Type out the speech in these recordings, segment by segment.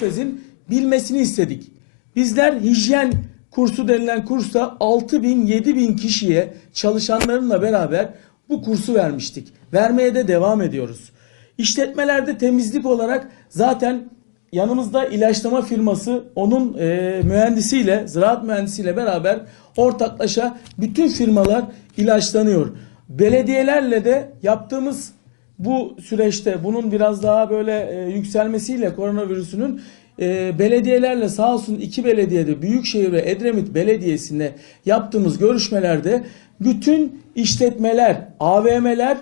Körfez'in bilmesini istedik. Bizler hijyen kursu denilen kursa 6 bin 7 bin kişiye çalışanlarınla beraber bu kursu vermiştik. Vermeye de devam ediyoruz. İşletmelerde temizlik olarak zaten yanımızda ilaçlama firması onun e, mühendisiyle, ziraat mühendisiyle beraber ortaklaşa bütün firmalar ilaçlanıyor. Belediyelerle de yaptığımız bu süreçte bunun biraz daha böyle e, yükselmesiyle koronavirüsünün e, belediyelerle sağ olsun iki belediyede Büyükşehir ve Edremit Belediyesi'nde yaptığımız görüşmelerde bütün işletmeler, AVM'ler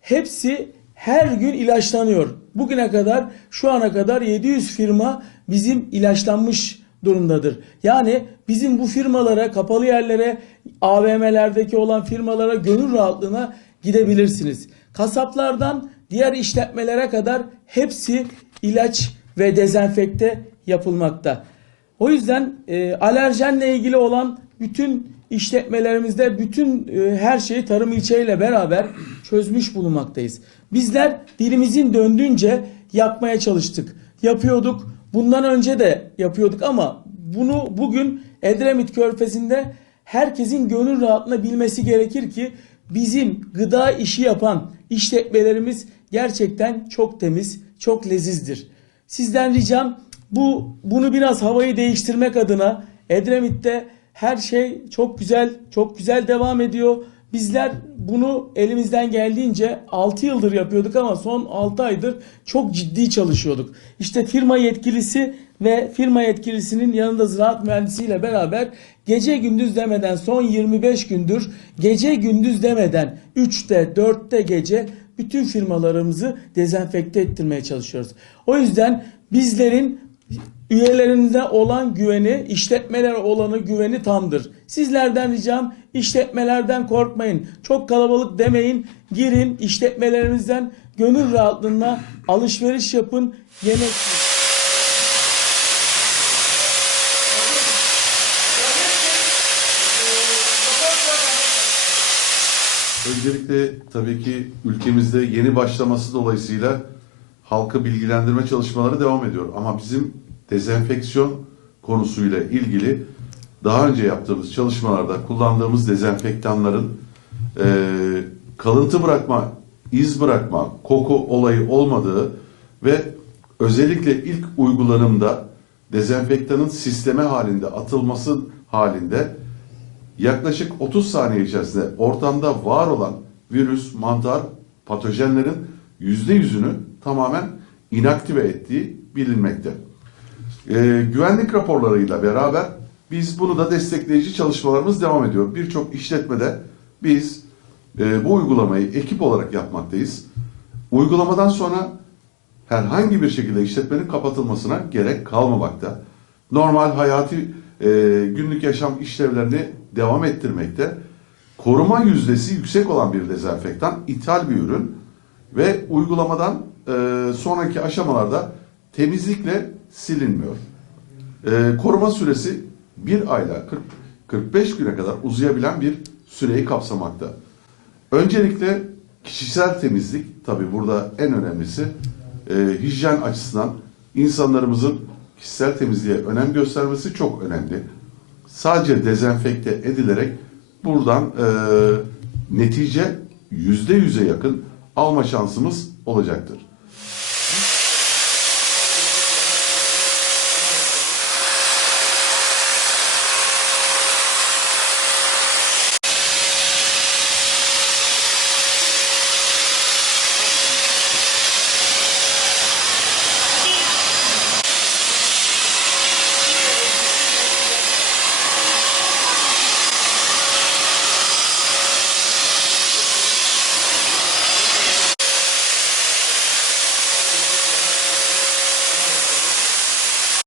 hepsi her gün ilaçlanıyor. Bugüne kadar şu ana kadar 700 firma bizim ilaçlanmış durumdadır. Yani bizim bu firmalara, kapalı yerlere, AVM'lerdeki olan firmalara gönül rahatlığına gidebilirsiniz. Kasaplardan diğer işletmelere kadar hepsi ilaç ve dezenfekte yapılmakta. O yüzden e, alerjenle ilgili olan bütün işletmelerimizde bütün e, her şeyi tarım ilçeyle beraber çözmüş bulunmaktayız. Bizler dilimizin döndüğünce yapmaya çalıştık. Yapıyorduk. Bundan önce de yapıyorduk ama bunu bugün Edremit Körfezi'nde herkesin gönül rahatlığına bilmesi gerekir ki bizim gıda işi yapan işletmelerimiz gerçekten çok temiz, çok lezizdir. Sizden ricam bu bunu biraz havayı değiştirmek adına Edremit'te her şey çok güzel, çok güzel devam ediyor. Bizler bunu elimizden geldiğince 6 yıldır yapıyorduk ama son 6 aydır çok ciddi çalışıyorduk. İşte firma yetkilisi ve firma yetkilisinin yanında ziraat mühendisiyle beraber gece gündüz demeden son 25 gündür gece gündüz demeden 3'te 4'te gece bütün firmalarımızı dezenfekte ettirmeye çalışıyoruz. O yüzden bizlerin üyelerinde olan güveni, işletmeler olanı güveni tamdır. Sizlerden ricam işletmelerden korkmayın. Çok kalabalık demeyin. Girin işletmelerimizden gönül rahatlığına alışveriş yapın. Yemek Öncelikle tabii ki ülkemizde yeni başlaması dolayısıyla halkı bilgilendirme çalışmaları devam ediyor. Ama bizim dezenfeksiyon konusuyla ilgili daha önce yaptığımız çalışmalarda kullandığımız dezenfektanların e, kalıntı bırakma, iz bırakma, koku olayı olmadığı ve özellikle ilk uygulanımda dezenfektanın sisteme halinde atılması halinde yaklaşık 30 saniye içerisinde ortamda var olan virüs, mantar, patojenlerin %100'ünü tamamen inaktive ettiği bilinmekte. Ee, güvenlik raporlarıyla beraber biz bunu da destekleyici çalışmalarımız devam ediyor. Birçok işletmede biz e, bu uygulamayı ekip olarak yapmaktayız. Uygulamadan sonra herhangi bir şekilde işletmenin kapatılmasına gerek kalmamakta. Normal hayati e, günlük yaşam işlevlerini devam ettirmekte. Koruma yüzdesi yüksek olan bir dezenfektan, ithal bir ürün ve uygulamadan e, sonraki aşamalarda temizlikle silinmiyor. E, koruma süresi bir ayla 40, 45 güne kadar uzayabilen bir süreyi kapsamakta. Öncelikle kişisel temizlik tabi burada en önemlisi e, hijyen açısından insanlarımızın kişisel temizliğe önem göstermesi çok önemli. Sadece dezenfekte edilerek buradan e, netice yüzde yüze yakın alma şansımız olacaktır.